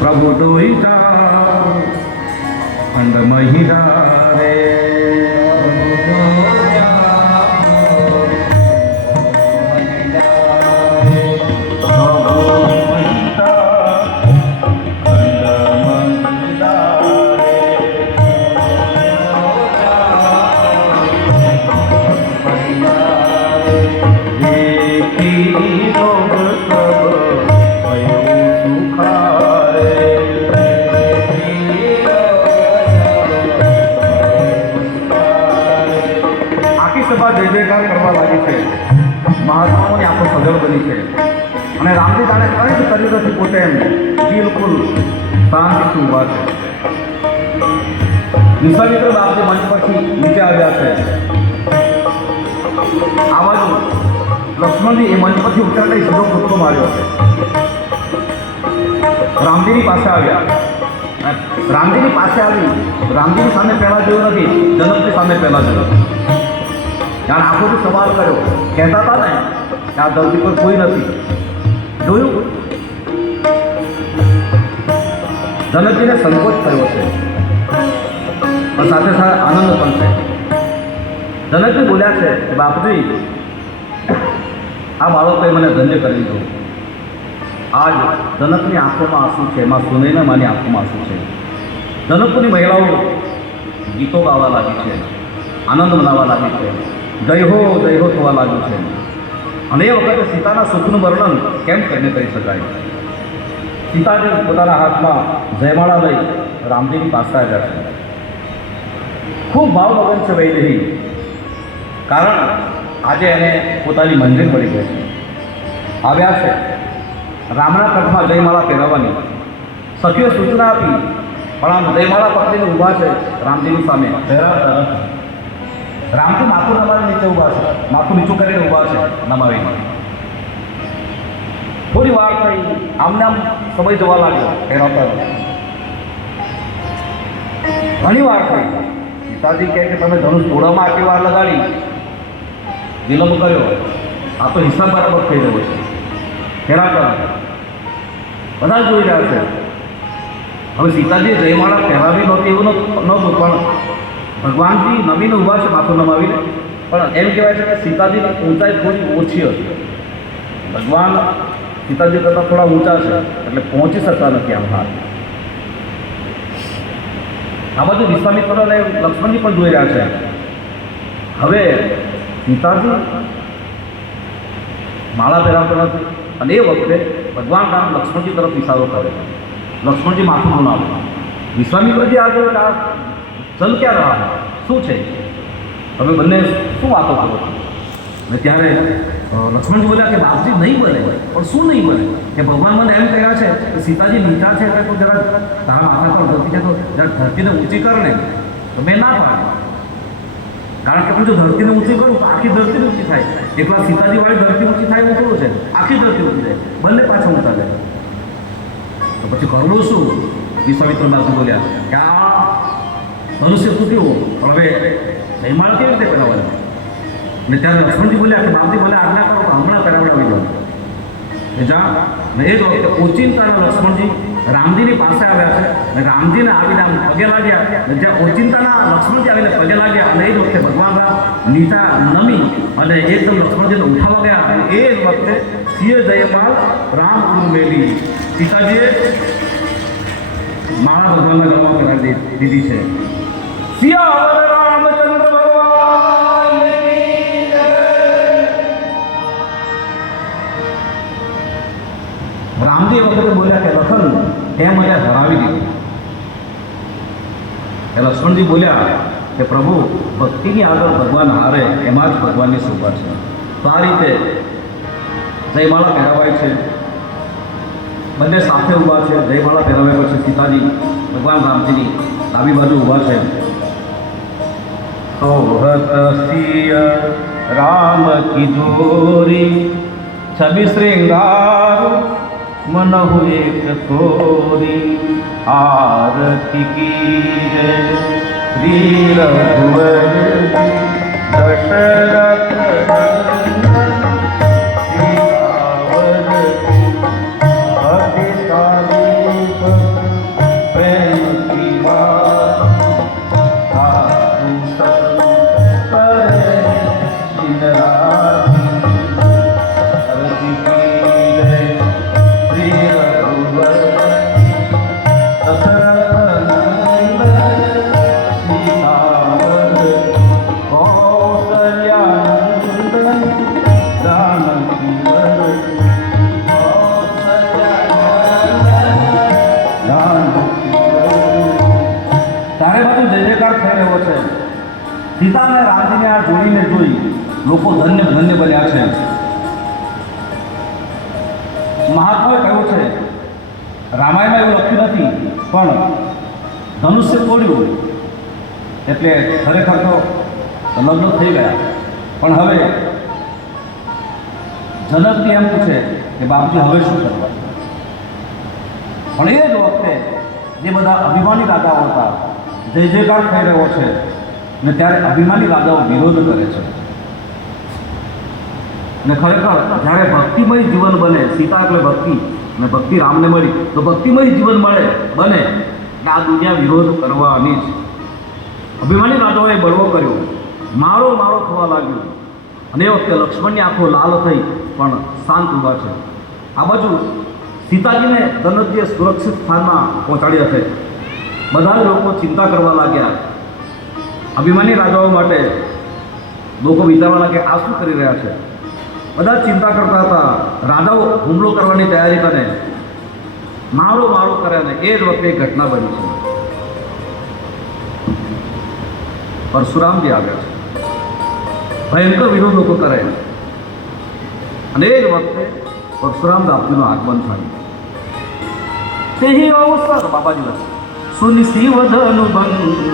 प्रभु दोईचा खंड महिरा रे जयजयकार करवा लगी है। महात्माओं आखो सजल बनी है અને રામજી જાણે કંઈ જ કર્યું નથી પોતે એમ બિલકુલ શાંતિથી ઊભા છે। વિશ્વામિત્ર બાપજી મંચ પરથી નીચે આવ્યા છે। આ બાજુ લક્ષ્મણજી એ મંચ પરથી ઉતરતા સીધો કૂદકો માર્યો છે। રામજીની પાસે આવ્યા। રામજીની પાસે આવી રામજીની સામે પહેલાં જોયું નથી, જનકની સામે પહેલાં જોયું। ત્યારે આખો સવાલ કર્યો, કહેતા હતા ને કે આ ધરતી પર કોઈ નથી, જોયું? જનકજીને સંકોચ થયો છે પણ સાથે સાથે આનંદ પણ છે। જનકજી બોલ્યા છે કે બાપજી, આ બાળકોએ મને ધન્ય કરી દીધું। આજ જનકની આંખોમાં આંસુ છે, એમાં સુનૈના માની આંખોમાં આંસુ છે। જનકપુરની મહિલાઓ ગીતો ગાવા લાગી છે, આનંદ મનાવવા લાગી છે, જય હો થવા લાગ્યું છે। અને એ વખતે સીતાના સુખનું વર્ણન કેમ કરીને કરી શકાય। સીતાજી પોતાના હાથમાં જયમાળા લઈ રામજીની પાસે આવ્યા છે। ખૂબ ભાવમગન છે વૈદેહી, કારણ આજે એને પોતાની મંજિલ મળી ગઈ છે। આવ્યા છે રામના કંઠમાં જયમાળા પહેરાવવાની। સખીઓ સૂચના આપી પણ આમ જયમાળા પકડીને ઊભા છે રામજીની સામે, પહેરાવતા નથી। રામજી માથું નમાવી નીચે ઊભા છે, માથું નીચું કરીને ઊભા છે નમાવીને। થોડી વાર થઈ, આમને આમ સમય જવા લાગ્યો, પહેરાવતા ઘણી વાર થઈ। સીતાજી કહે કે તમે ધનુષ તોડવામાં આટલી વાર લગાડી, વિલંબ કર્યો, આ તો હિસાબ બરાબર થઈ રહ્યો છે, ફેરા કરો। બધા જોઈ રહ્યા છે। હવે સીતાજીએ જયમાળા પહેરાવી નહોતી એવું નહોતું, પણ ભગવાનજી નમીને ઊભા છે માથું નમાવીને। પણ એમ કહેવાય છે કે સીતાજીની ઊંચાઈ થોડી ઓછી હતી। ભગવાન સીતાજી કરતાં થોડા ઊંચા છે એટલે પહોંચી શકતા નથી આમ હાથ। આ બાજુ વિશ્વામિત્ર અને લક્ષ્મણજી પણ જોઈ રહ્યા છે। હવે સીતાજી માળા પહેરાવતા નથી અને એ વખતે ભગવાન રામ લક્ષ્મણજી તરફ ઇશારો કરે। લક્ષ્મણજી માથું ગુનાવે। વિશ્વામિત્રજી આ જોયું આ ચલ ક્યાં રહ્યા, શું છે? તમે બંને શું વાતો કરો છો? અને ત્યારે લક્ષ્મણજી બોલ્યા કે બાપજી નહીં બને, પણ શું નહીં બને? કે ભગવાન મને એમ કહ્યા છે કે સીતાજી નીચા છે એટલે તો જરા તારા માથા પર ધરતી છે તો જરા ધરતીને ઊંચી કર ને। તો મેં ના પાડી, કારણ કે જો ધરતીને ઊંચી કરું તો આખી ધરતી ઊંચી થાય। એકલા સીતાજીવાળી ધરતી ઊંચી થાય એવું થોડું છે, આખી ધરતી ઊંચી જાય, બંને પાછા ઊંચા જાય। તો પછી કરવું શું? વિશ્વામિત્ર બાપજી બોલ્યા કે આ મનુષ્ય તૂટ્યું, પણ હવે જયમાળ કેવી રીતે કરાવવાની? અને ત્યારે લક્ષ્મણજી બોલ્યા કે બાપજી મને આજ્ઞા કરો તો હમણાં કરાવડાવી દો। જા ને એ જ વખતે ઓચિંતાના લક્ષ્મણજી રામજીની પાસે આવ્યા છે અને રામજીને આવીને આમ પગે લાગ્યા। જ્યાં ઓચિંતાના લક્ષ્મણજી આવીને પગે લાગ્યા અને એ જ વખતે ભગવાન રામ નીચા નમી અને એકદમ લક્ષ્મણજીને ઉઠાવવા ગયા। અને એ જ વખતે સિંહ જયમાલ રામ ઉર્મેલી, સીતાજીએ માળા ભગવાનના ગળમાં કરાવી દીધી છે। સિયાવર રામચંદ્ર ભગવાન રામજી વખતે બોલ્યા કે લખન તે મને હરાવી દીધું। લક્ષ્મણજી બોલ્યા કે પ્રભુ ભક્તિની આગળ ભગવાન હારે એમાં જ ભગવાનની શોભા છે। તો આ રીતે જયમાળા પહેરાવાય છે, બંને સાથે ઊભા છે। જયમાળા પહેરાવ્યા પછી સીતાજી ભગવાન રામજીની ડાબી બાજુ ઊભા છે। सोहत सिय राम की जोरी, छवि श्रृंगार मनहु एक थोरी। आरती की जय श्री रघुवर दशरथ सियावर अति સીતા અને રામજીને આ જોડીને જોઈ લોકો ધન્ય ધન્ય બન્યા છે. મહાત્માએ કહ્યું છે, રામાયણમાં એવું લખ્યું નથી, પણ ધનુષ્ય તોડ્યું એટલે ખરેખર તો લગ્ન થઈ ગયા. પણ હવે જનકજી એમ પૂછે કે બાપજી હવે શું કરવા? પણ એ જ વખતે જે બધા અભિમાની રાજાઓ હતા, જય જયકાર થઈ રહ્યો છે, ને ત્યારે અભિમાની રાજાઓ વિરોધ કરે છે. ને ખરેખર જ્યારે ભક્તિમય જીવન બને, સીતા એટલે ભક્તિ, અને ભક્તિ રામને મળી, તો ભક્તિમય જીવન બને એટલે આ દુનિયા વિરોધ કરવાની જ. અભિમાની રાજાઓએ બળવો કર્યો, મારો મારો થવા લાગ્યો, અને એ વખતે લક્ષ્મણની આંખો લાલ થઈ પણ શાંત ઉભા છે. આ બાજુ સીતાજીને જનકજીએ સુરક્ષિત સ્થાનમાં પહોંચાડ્યા છે. બધા લોકો ચિંતા કરવા લાગ્યા. અભિમાની રાજાઓ માટે લોકો વિચારવા લાગ્યા, આ શું કરી રહ્યા છે? બધા ચિંતા કરતા હતા. રાજાઓ હુમલો કરવાની તૈયારી કરે, મારો મારો કરે, અને એ જ વખતે ઘટના બની છે. પરશુરામજી આવ્યા છે, ભયંકર વિરોધ લોકો કરે, અને એ જ વખતે પરશુરામ દાસજીનું આગમન થયું. તે અવસર બાબાજી લખે સુનિશિવધનું બંધ